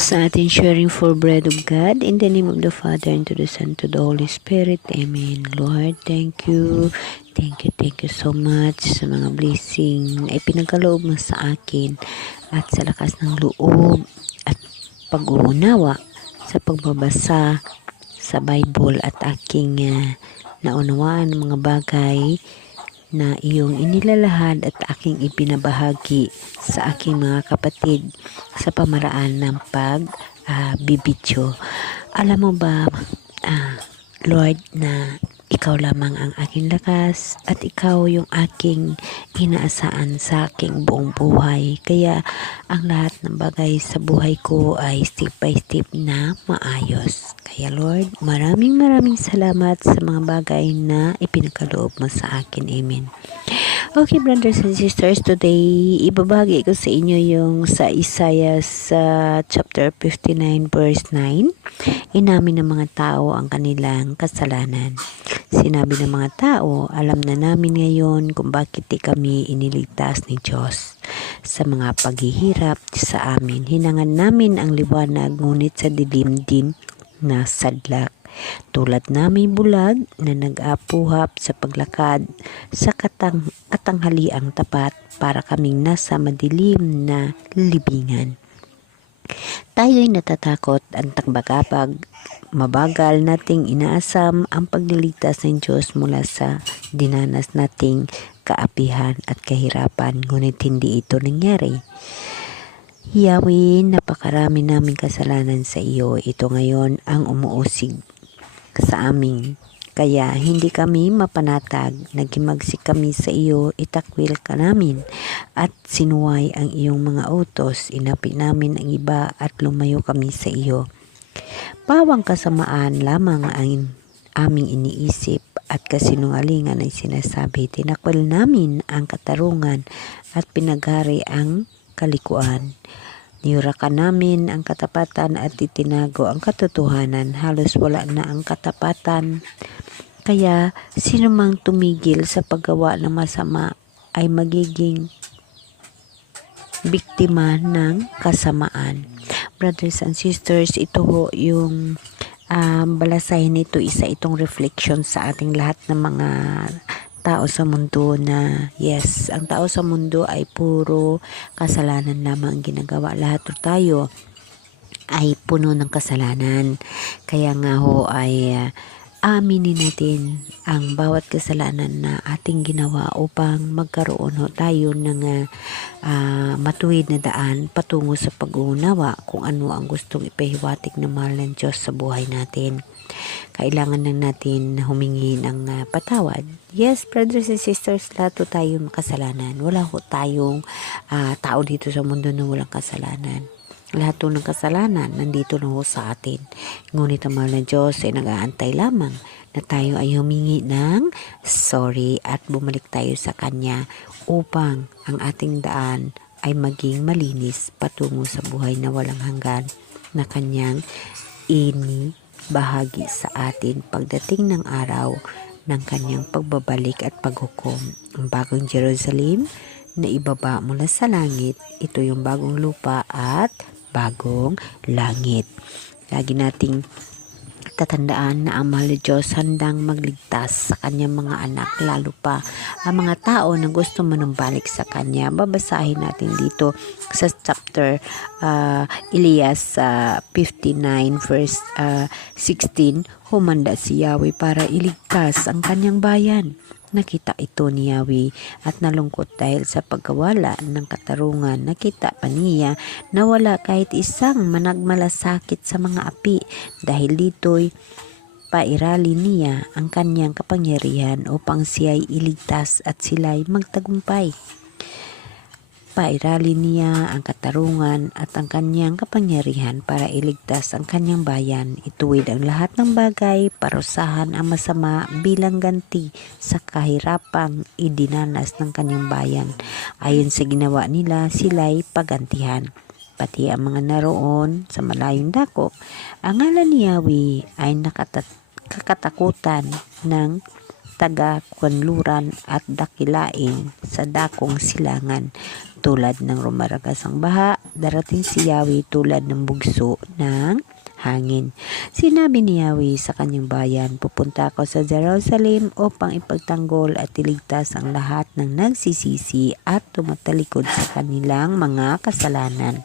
Sa ating sharing for bread of God, in the name of the Father, and to the Son, to the Holy Spirit. Amen. Lord, thank you. Thank you so much sa mga blessing na ipinagkaloob mo sa akin at sa lakas ng loob at pag-uunawa sa pagbabasa sa Bible at aking naunawaan ng mga bagay na iyong inilalahad at aking ipinabahagi sa aking mga kapatid sa pamaraan ng pagbibidyo. Alam mo ba, Lord, na ikaw lamang ang aking lakas at ikaw yung aking inaasaan sa aking buong buhay. Kaya ang lahat ng bagay sa buhay ko ay step by step na maayos. Kaya Lord, maraming salamat sa mga bagay na ipinagkaloob mo sa akin. Amen. Okay, brothers and sisters, today ibabahagi ko sa inyo yung sa Isaiah chapter 59 verse 9. Inamin ng mga tao ang kanilang kasalanan. Sinabi ng mga tao, alam na namin ngayon kung bakit kami iniligtas ni Diyos. Sa mga paghihirap sa amin, hinangan namin ang liwanag, ngunit sa dilim din na sadlak. Tulad namin bulag na nag-apuhap sa paglakad sa katanghaliang tapat, para kaming nasa madilim na libingan. Tayo'y natatakot ang tagbagabag, mabagal nating inaasam ang pagliligtas ng Diyos mula sa dinanas nating kaapihan at kahirapan, ngunit hindi ito nangyari. Yahweh, napakarami naming kasalanan sa iyo. Ito ngayon ang umuusig sa amin. Kaya hindi kami mapanatag, naghimagsik kami sa iyo, itakwil ka namin at sinuway ang iyong mga utos, inapi namin ang iba at lumayo kami sa iyo. Pawang kasamaan lamang ang aming iniisip at kasinungalingan ay sinasabi, tinakwil namin ang katarungan at pinaghari ang kalikuan. Niyurakan namin ang katapatan at itinago ang katotohanan. Halos wala na ang katapatan. Kaya sino mang tumigil sa paggawa ng masama ay magiging biktima ng kasamaan. Brothers and sisters, ito ho yung balasahin nito, isa itong reflection sa ating lahat ng mga tao sa mundo na yes, ang tao sa mundo ay puro kasalanan lamang ang ginagawa. Lahat tayo ay puno ng kasalanan. Kaya nga ho ay aminin natin ang bawat kasalanan na ating ginawa upang magkaroon ho tayo ng matuwid na daan patungo sa pag-uunawa kung ano ang gustong ipahiwatig ng mahal ng Diyos sa buhay natin. Kailangan lang natin humingi ng patawad. Yes, brothers and sisters, lahat ho tayo makasalanan. Wala ho tayong tao dito sa mundo na walang kasalanan. Lahat ho ng kasalanan nandito na ho sa atin. Ngunit ang mahal na Diyos ay nag-aantay lamang na tayo ay humingi ng sorry at bumalik tayo sa Kanya upang ang ating daan ay maging malinis patungo sa buhay na walang hanggan na Kanyang bahagi sa atin pagdating ng araw ng Kanyang pagbabalik at paghukom. Ang bagong Jerusalem na ibaba mula sa langit, ito yung bagong lupa at bagong langit. Lagi nating tatandaan na ang mahal na Diyos handang magligtas sa Kanyang mga anak, lalo pa ang mga tao na gusto manumbalik sa Kanya. Babasahin natin dito sa chapter Elias 59 verse 16, humanda si Yahweh para iligtas ang Kanyang bayan. Nakita ito ni Yahweh at nalungkot dahil sa pagkawala ng katarungan. Nakita pa niya na wala kahit isang managmalasakit sa mga api. Dahil dito'y pairali niya ang Kanyang kapangyarihan upang siya'y iligtas at sila'y magtagumpay. Pairali niya ang katarungan at ang Kanyang kapangyarihan para iligtas ang Kanyang bayan. Ituwid ang lahat ng bagay, parusahan ang masama bilang ganti sa kahirapang idinanas ng Kanyang bayan. Ayon sa ginawa nila, sila'y pagantihan. Pati ang mga naroon sa malayong dako, ang ngalan ni Yahweh ay kakatakutan ng taga-kanluran at dakilain sa dakong silangan, tulad ng rumaragasang baha darating si Yahweh tulad ng bugso ng hangin. Sinabi ni Yahweh sa kanyang bayan, pupunta ako sa Jerusalem upang ipagtanggol at iligtas ang lahat ng nagsisisi at tumatalikod sa kanilang mga kasalanan.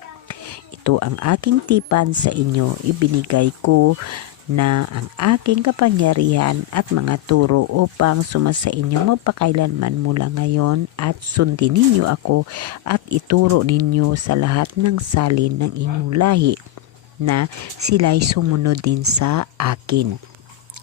Ito ang aking tipan sa inyo, ibinigay ko na ang aking kapangyarihan at mga turo upang sumasa inyo magpakailanman mula ngayon at sundin ninyo ako at ituro ninyo sa lahat ng salin ng inyong lahi na sila'y sumunod din sa akin.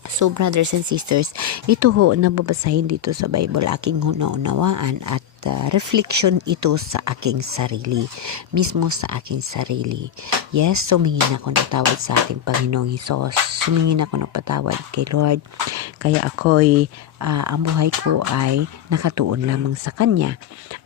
So brothers and sisters, ito ho nababasahin dito sa Bible aking naunawaan at reflection ito sa aking sarili, mismo sa aking sarili. Yes, sumingin ako ng tawad sa ating Panginoong Hesus. Sumingin ako ng patawad kay Lord. Kaya ako'y ang buhay ko ay nakatuon lamang sa Kanya.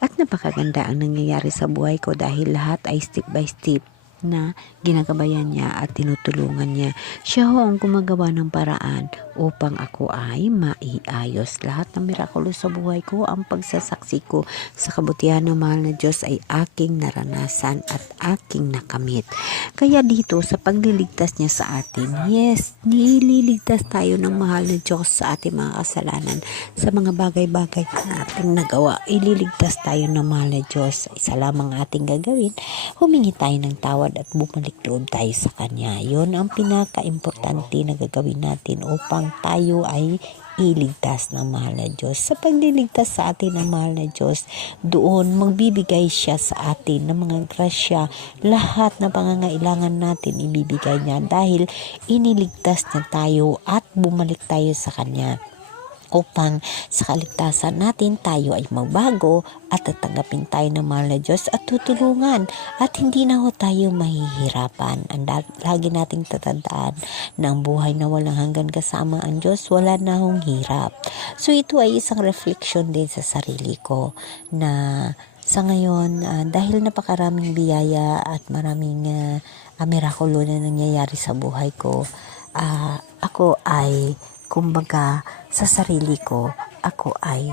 At napakaganda ang nangyayari sa buhay ko dahil lahat ay step by step na ginagabayan niya at tinutulungan niya. Siya ho ang gumagawa ng paraan upang ako ay maiayos. Lahat ng mirakulo sa buhay ko, ang pagsasaksi ko sa kabutihan ng mahal na Diyos ay aking naranasan at aking nakamit. Kaya dito sa pagliligtas niya sa atin, yes, nililigtas tayo ng mahal na Diyos sa ating mga kasalanan, sa mga bagay-bagay na ating nagawa. Ililigtas tayo ng mahal na Diyos. Isa lamang ating gagawin, humingi tayo ng tawad at bumalik loob tayo sa Kanya. Yun ang pinaka-importante na gagawin natin upang tayo ay iligtas ng mahal na Diyos. Sa pagliligtas sa atin ng mahal na Diyos, doon magbibigay siya sa atin ng mga grasya. Lahat na pangangailangan natin ibibigay niya dahil iniligtas na tayo at bumalik tayo sa Kanya, upang sa kaligtasan natin tayo ay magbago at tatanggapin tayo ng mahal na Diyos at tutulungan at hindi na ho tayo mahihirapan. Ang lagi nating tatandaan na ang buhay na walang hanggan kasama ang Diyos, wala na hong hirap. So ito ay isang reflection din sa sarili ko na sa ngayon, dahil napakaraming biyaya at maraming mirakulo na nangyayari sa buhay ko, ako ay kumbaga sa sarili ko, ako ay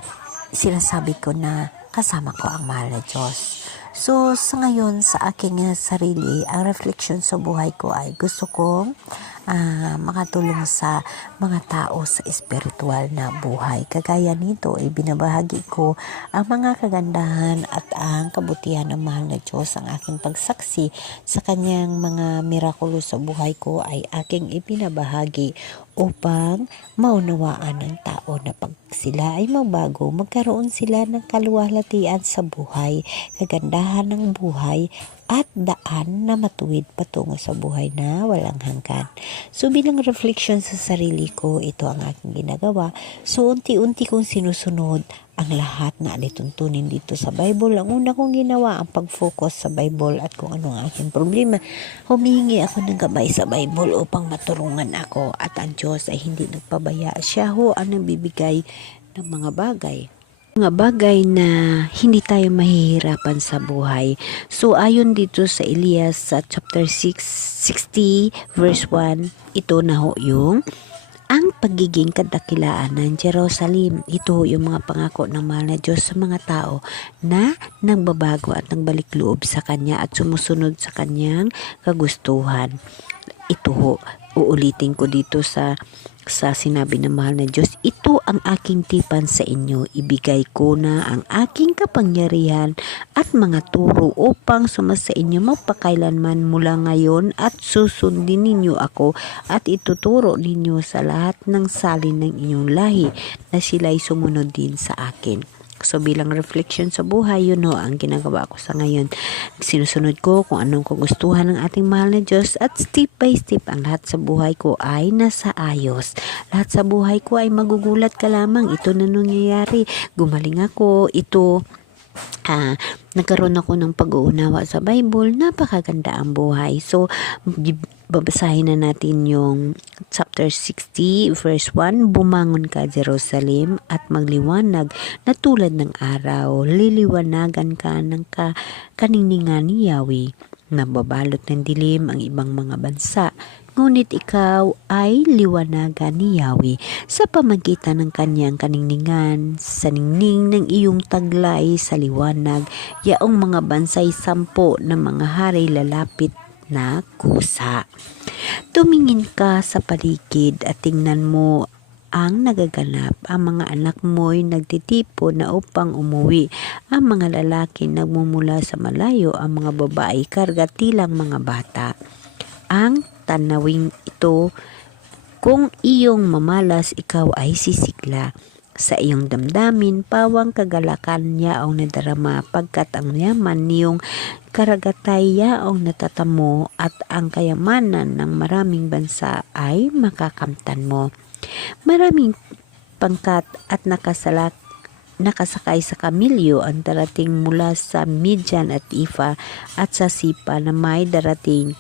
sinasabi ko na kasama ko ang mahal na Diyos. So sa ngayon sa aking sarili, ang reflection sa buhay ko ay gusto kong makatulong sa mga tao sa espiritual na buhay. Kagaya nito ay binabahagi ko ang mga kagandahan at ang kabutihan ng mahal na Diyos. Ang aking pagsaksi sa kanyang mga mirakulo sa buhay ko ay aking ibinabahagi upang maunawaan ng tao na pag sila ay magbago, magkaroon sila ng kaluwalhatian sa buhay, kagandahan ng buhay at daan na matuwid patungo sa buhay na walang hanggan. So bilang reflection sa sarili ko, ito ang aking ginagawa. So unti-unti kong sinusunod ang lahat na alituntunin dito sa Bible. Ang una kong ginawa ang pag-focus sa Bible at kung ano ang aking problema. Humihingi ako ng gabay sa Bible upang matulungan ako at ang Diyos ay hindi nagpabaya. Siya ho ang nagbibigay ng mga bagay na hindi tayo mahihirapan sa buhay. So ayon dito sa Elias sa chapter 60 verse 1, ito na ho yung ang pagiging kadakilaan ng Jerusalem. Ito yung mga pangako ng mahal na Diyos sa mga tao na nagbabago at nagbalik loob sa Kanya at sumusunod sa Kanyang kagustuhan. Ito ho, uulitin ko dito sa sinabi ng mahal na Diyos, ito ang aking tipan sa inyo, ibigay ko na ang aking kapangyarihan at mga turo upang sumasa inyo magpakailanman mula ngayon at susundin ninyo ako at ituturo ninyo sa lahat ng salin ng inyong lahi na sila'y sumunod din sa akin. So bilang reflection sa buhay, yun ho ang ginagawa ko sa ngayon. Sinusunod ko kung anong kagustuhan ng ating mahal na Diyos at step by step ang lahat sa buhay ko ay nasa ayos. Lahat sa buhay ko ay magugulat ka lamang. Ito na nangyayari. Gumaling ako. Ito nagkaroon ako ng pag-uunawa sa Bible. Napakaganda ang buhay. So babasahin na natin yung chapter 60 verse 1. Bumangon ka Jerusalem at magliwanag na tulad ng araw. Liliwanagan ka ng kaningningan ni Yahweh. Nababalot ng dilim ang ibang mga bansa. ngunit ikaw ay liwanagan ni Yahweh sa pamagitan ng kanyang kaningningan, sa ningning ng iyong taglay sa liwanag, yaong mga bansay 10 ng mga hari lalapit na kusa. Tumingin ka sa paligid at tingnan mo ang nagaganap. Ang mga anak mo'y nagtitipo na upang umuwi. Ang mga lalaki nagmumula sa malayo, ang mga babae kargatilang mga bata. Ang tanawing ito, kung iyong mamalas, ikaw ay sisigla. Sa iyong damdamin, pawang kagalakan yaong nadarama, pagkat ang yaman niyong karagatay yaong natatamo at ang kayamanan ng maraming bansa ay makakamtan mo. Maraming pangkat at nakasakay sa kamilyo ang darating mula sa Midian at Ifa, at sa Sipa na may darating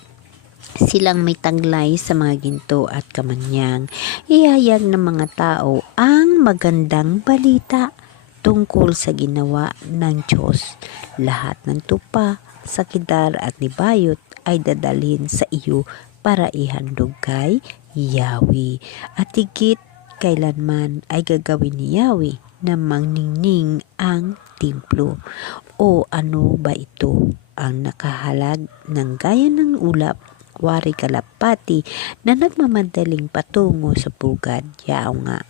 silang may taglay sa mga ginto at kamanyang. Ihayag ng mga tao ang magandang balita tungkol sa ginawa ng Diyos. Lahat ng tupa sa Kedar at Nibayot ay dadalhin sa iyo para ihandog kay Yahweh. At higit kailanman ay gagawin ni Yahweh na mangningning ang templo. O ano ba ito? Ang nakahalag ng gaya ng ulap, wari kalapati na nagmamadaling patungo sa pugad. Yaw nga,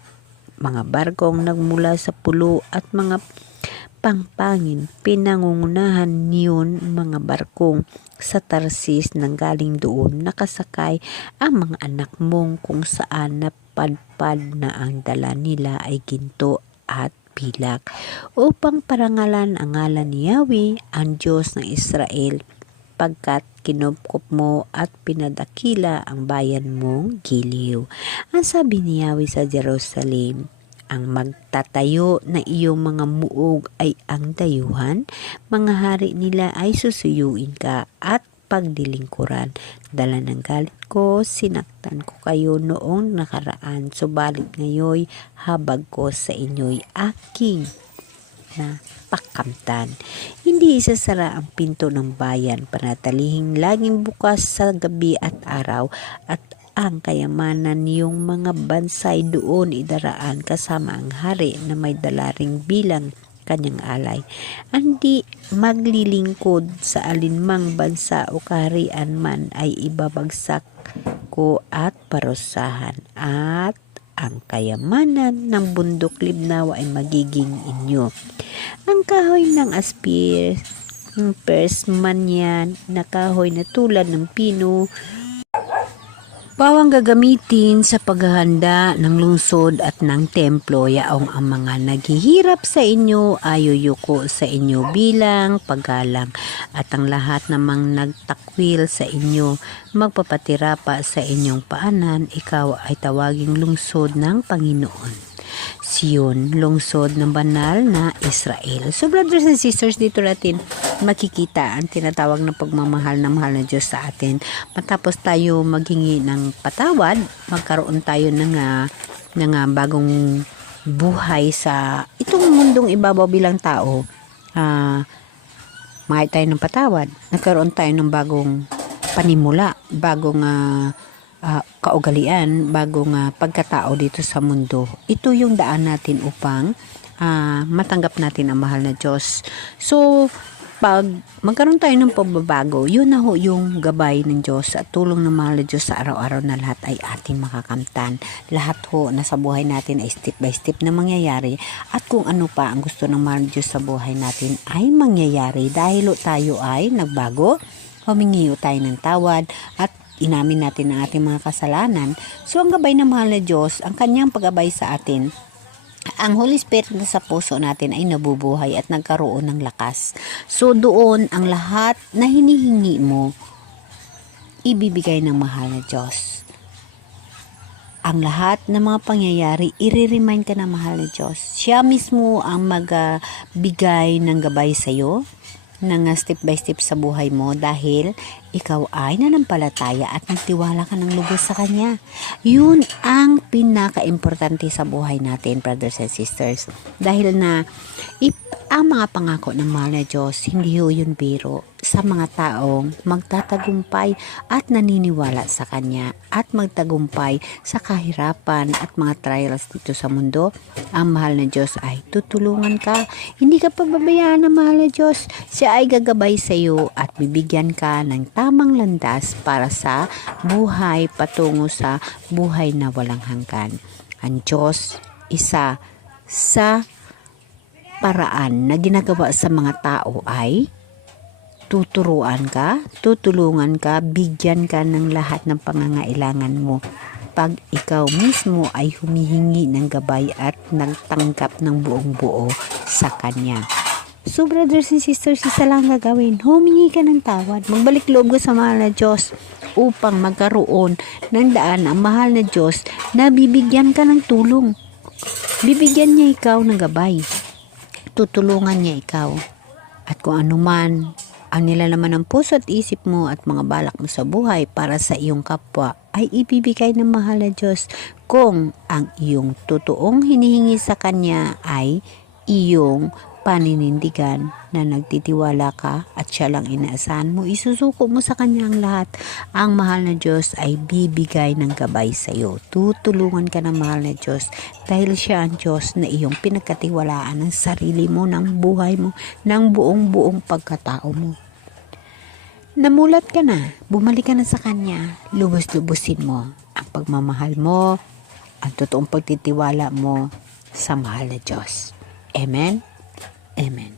mga barkong nagmula sa pulo at mga pangpangin, pinangungunahan niyon mga barkong sa Tarsis nang galing doon nakasakay ang mga anak mong kung saan napadpad na ang dala nila ay ginto at pilak, upang parangalan ang ngalan ni Yahweh, ang Diyos ng Israel, pagkat kinupkop mo at pinadakila ang bayan mong giliw. Ang sabi ni Yahweh sa Jerusalem, ang magtatayo na iyong mga muog ay ang dayuhan, mga hari nila ay susuyuin ka at pagdilingkuran. Dala ng galit ko, sinaktan ko kayo noong nakaraan, subalit ngayon habag ko sa inyo'y aking na pakamtan. Hindi isasara ang pinto ng bayan, panatalihing laging bukas sa gabi at araw, at ang kayamanan niyong mga bansay doon idaraan kasama ang hari na may dalaring bilang kanyang alay. Hindi maglilingkod sa alinmang bansa o kaharian man ay ibabagsak ko at parusahan, at ang kayamanan ng bundok Libnaw ay magiging inyo. Ang kahoy ng aspir, ng persmanyan na kahoy na tulad ng pino, pawang gagamitin sa paghahanda ng lungsod at ng templo. Yaong ang mga naghihirap sa inyo ay yuyuko sa inyo bilang paggalang, at ang lahat namang nagtakwil sa inyo magpapatira pa sa inyong paanan. Ikaw ay tawaging lungsod ng Panginoon, Siyon, lungsod ng banal na Israel. So brothers and sisters, dito natin makikita ang tinatawag na pagmamahal na mahal na Diyos sa atin. Matapos tayo maghingi ng patawad, magkaroon tayo ng bagong buhay sa itong mundong ibabaw bilang tao. Mahal tayo ng patawad, nagkaroon tayo ng bagong panimula, bagong kaugalian, bagong pagkatao dito sa mundo. Ito yung daan natin upang matanggap natin ang mahal na Diyos. So, pag magkaroon tayo ng pagbabago, yun na ho yung gabay ng Diyos at tulong ng mahal na Diyos sa araw-araw na lahat ay ating makakamtan. Lahat ho na sa buhay natin ay step by step na mangyayari, at kung ano pa ang gusto ng mahal na Diyos sa buhay natin ay mangyayari dahil tayo ay nagbago, humingi tayo ng tawad at inamin natin ang ating mga kasalanan. So ang gabay ng mahal na Diyos, ang kanyang paggabay sa atin, ang Holy Spirit na sa puso natin ay nabubuhay at nagkaroon ng lakas. So doon ang lahat na hinihingi mo, ibibigay ng mahal na Diyos. Ang lahat ng mga pangyayari, i-remind ka ng mahal na Diyos. Siya mismo ang magbigay ng gabay sa iyo, ng step by step sa buhay mo, dahil ikaw ay nanampalataya at nagtiwala ka ng lubos sa Kanya. Yun ang pinaka-importante sa buhay natin, brothers and sisters. Dahil na ang mga pangako ng mahal na Diyos, hindi ho yun biro. sa mga taong magtatagumpay at naniniwala sa Kanya at magtagumpay sa kahirapan at mga trials dito sa mundo. Ang mahal na Diyos ay tutulungan ka. Hindi ka pababayaan ng mahal na Diyos. Siya ay gagabay sa iyo at bibigyan ka ng tamang landas para sa buhay patungo sa buhay na walang hanggan. Ang Diyos, isa sa paraan na ginagawa sa mga tao ay tuturuan ka, tutulungan ka, bigyan ka ng lahat ng pangangailangan mo. Pag ikaw mismo ay humihingi ng gabay at nagtanggap ng buong buo sa Kanya. So brothers and sisters, isa lang gagawin. Humingi ka ng tawad. Magbalik loob ka sa mahal na Diyos upang magkaroon ng daan ang mahal na Diyos na bibigyan ka ng tulong. Bibigyan niya ikaw ng gabay. Tutulungan niya ikaw. At kung ano man ang nilalaman ng puso at isip mo at mga balak mo sa buhay para sa iyong kapwa ay ibibigay ng mahal na Diyos kung ang iyong totoong hinihingi sa Kanya ay iyong paninindigan na nagtitiwala ka at siya lang inaasahan mo, isusuko mo sa Kanya ang lahat. Ang mahal na Diyos ay bibigay ng gabay sa iyo. Tutulungan ka ng mahal na Diyos dahil siya ang Diyos na iyong pinagkatiwalaan ng sarili mo, ng buhay mo, ng buong pagkatao mo. Namulat ka na, bumalik ka na sa Kanya, lubos-lubusin mo ang pagmamahal mo, ang totoong pagtitiwala mo sa mahal na Diyos. Amen? Amen.